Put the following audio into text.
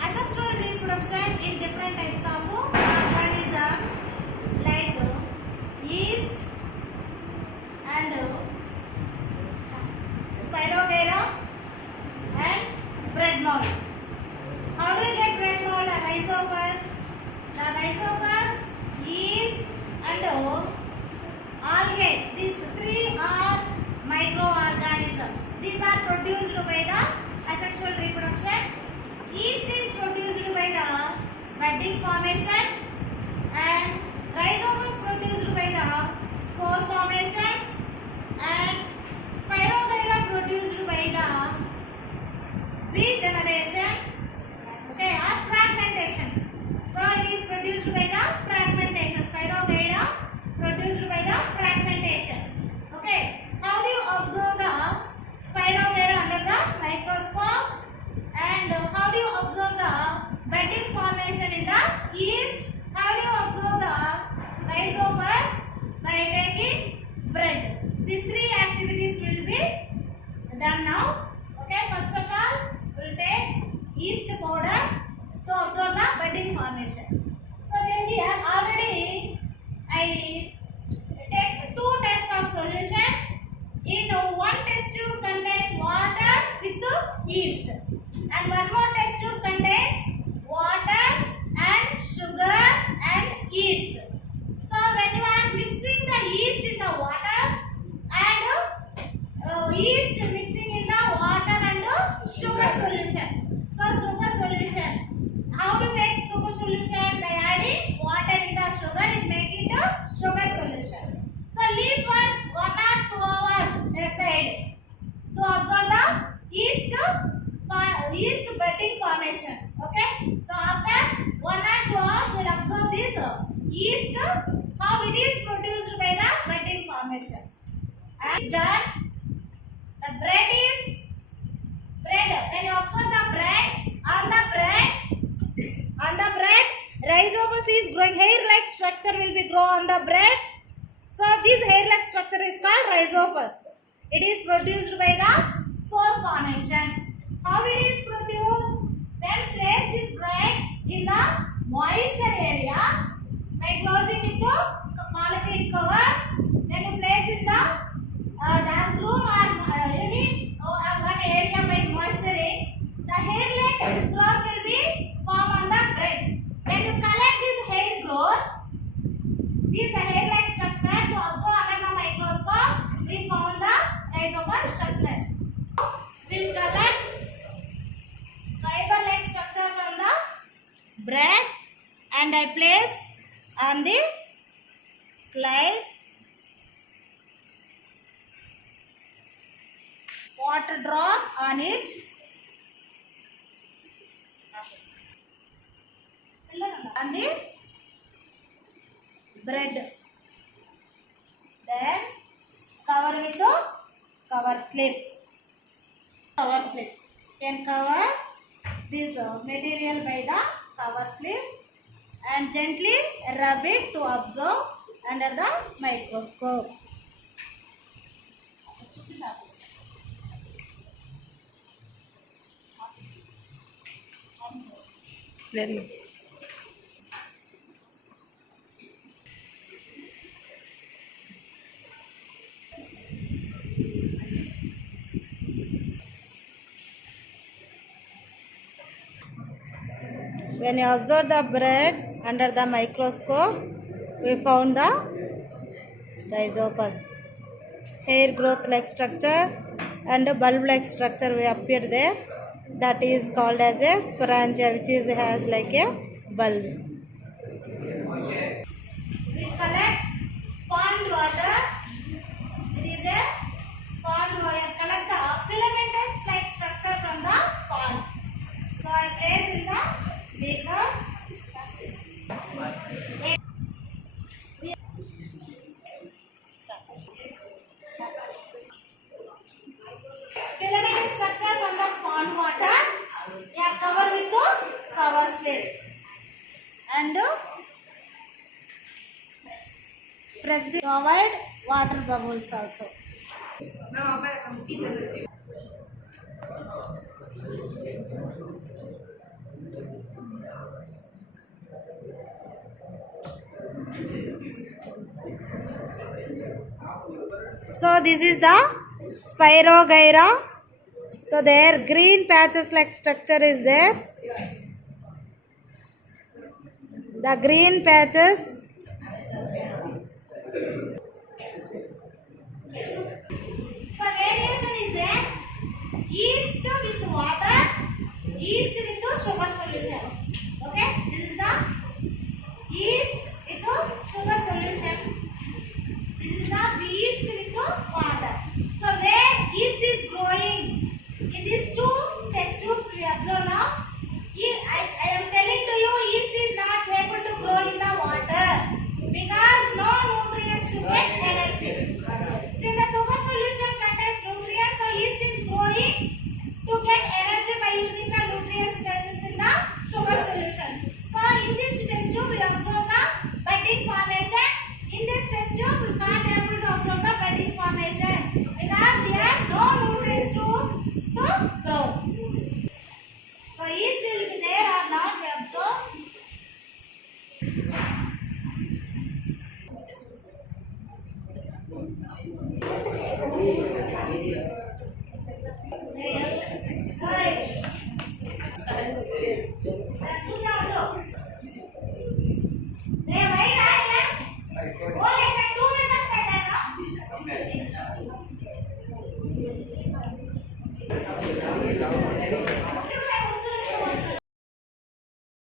asexual reproduction in different types of organism like yeast and Spirogyra and bread mold. How do you get bread mold? Rhizopus. The rhizopus, yeast and algae. These three are microorganisms. These are produced by the asexual reproduction. Yeast is produced by the budding formation and rhizopus produced by the spore formation and Spirogyra produced by the regeneration, okay, or fragmentation. So it is produced by the fragmentation. Spirogyra produced by the fragmentation. Okay, how do you observe the Spirogyra under the microscope? And how do you observe the budding formation in the yeast? How do you observe the rhizopus? By taking bread. These three activities will be done now. Okay, first of all, we will take yeast powder to observe the budding formation. So then here already I take two types of solution. In one test tube contains water with yeast, and one more test tube contains water and sugar and yeast. So when you are mixing the yeast in the water and yeast mixing in the water and sugar solution. So sugar solution. How to make sugar solution? By adding water in the sugar, it make it a sugar solution. So leave for 1 or 2 hours aside to observe the yeast budding formation. Okay. So after 1 or 2 hours, we will observe this yeast how it is produced by the budding formation. And done. The bread is bread. When you observe the bread, on the bread, rhizopus is growing. Hair-like structure will be grow on the bread. So this hair-like structure is called rhizopus. It is produced by the spore formation. How it is produced? When place this bread in the moisture area by closing it to polythene cover. When you place in the dark room or any one area by moisture, the hair-like growth will be formed on the bread. When you collect this hair growth, this hair-like structure to observe under the microscope, we found the rhizopus structure. We will collect fiber-like structure from the bread and I place on the slide. Water drop on it. On the bread. Then cover with the cover slip. Cover slip. Can cover this material by the cover slip and gently rub it to observe under the microscope. When you observe the bread under the microscope, we found the rhizopus. Hair growth like structure and a bulb like structure will appear there. That is called as a sporangia, which has like a bulb. We collect pond water. It is a pond water. Collect the filamentous like structure from the pond. So I place in the beaker. Filamentous structure from the pond water. We are covered with the cover slip and press it to avoid water bubbles also. So this is the Spirogyra. So there green patches like structure is there. The green patches. So variation is there. Yeast with water, yeast with sugar solution. Okay, this is the yeast with sugar solution. This is the yeast with water. So where yeast is growing, in these two test tubes we observe now. I am telling to you, yeast is not able to grow in the water because no nutrients to get energy. See, the sugar solution contains nutrients, so yeast is growing to get energy by using the nutrients present in the sugar solution. So in this test tube we observe the budding formation. In this test tube we can't able to observe the budding formation because here no nutrients to grow. So yeast will be there or not, we observe. Right.